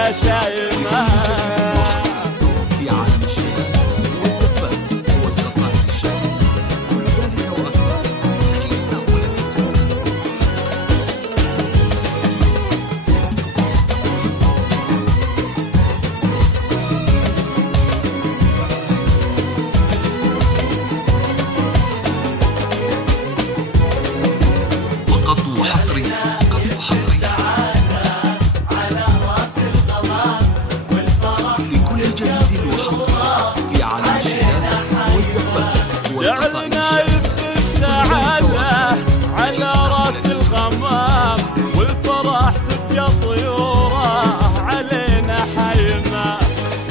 يا شايمة. في عالم الشيلات والزفات والقصائد الشعرية، كل ذلك وأكثر حين أقول فقط وحصريا. جعلنا يبقى السعادة على راس الغمام، والفرح تبقى طيوره علينا حيمة.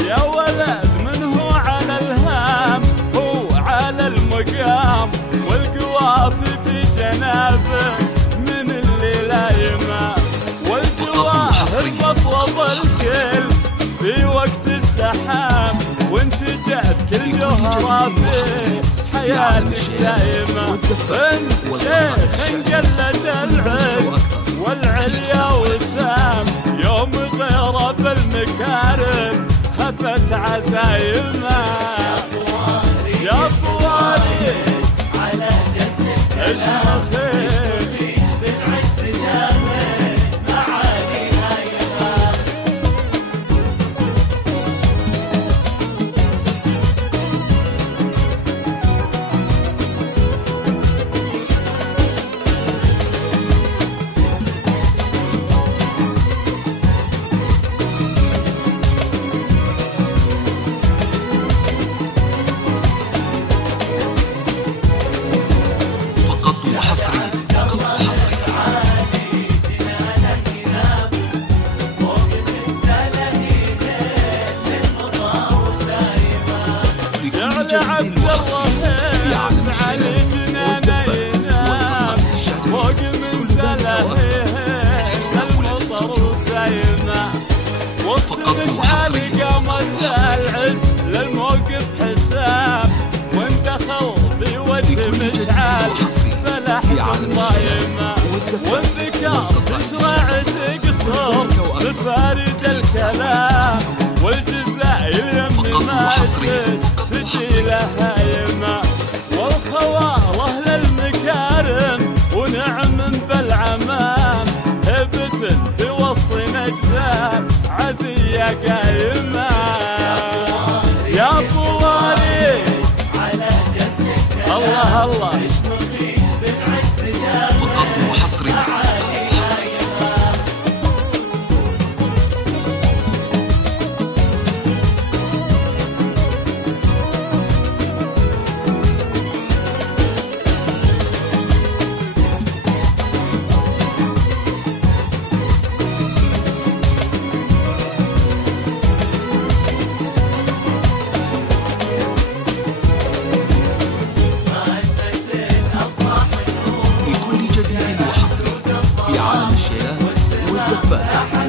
يا ولد من هو على الهام هو على المقام، والقوافي في جنابك من اللي لايمة، والجواهر مطلب الكل في وقت الزحام، وانتجت كل جوهرة في حياتك دائمة. انت شيخ انقلد العز والعليا وسام، يوم غيره بالمكارم هفت عزايمه. يا طوالي على جسدك اشمخي عبد الرهيب على جنانه ينام، فوق منزله المطر وسايمه، وقت مشعل قامت العز للموقف حساب، واندخل في وجه مشعل فلحظة ضايمه، والذكر تشرع تقصر بفارد الكلام، والجزائر يم ماشي تجي لها يمه، والخواله للمكارم ونعم بالعمام، هبة في وسط نجدان عذية قايمة. يا طوالي على جسدك الله الله فقط وحصري.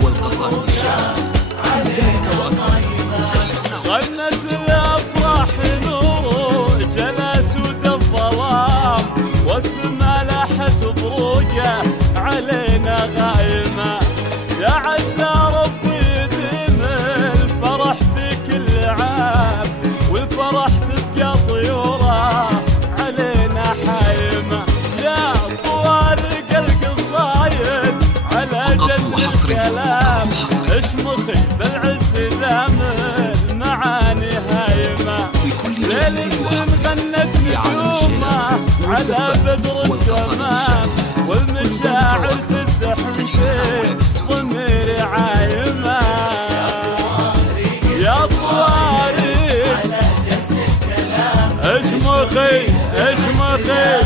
والقصائد الشعرية، غنت الأفراح نور جلس ود الظلام، والسما لاحت بروقه علينا غايمة. يا عسى ربي يديم الفرح في كل عام، والفرح تبقى طيوره علينا حايمة. يا طوارق القصايد على جسر الكلام، اشمخي بالعز دام المعاني هايمة، ليلة غنت نجومه على بدر التمام، والمشاعر تزدحم في ضميري عايمة. يا طوارق على جسر الكلام اشمخي اشمخي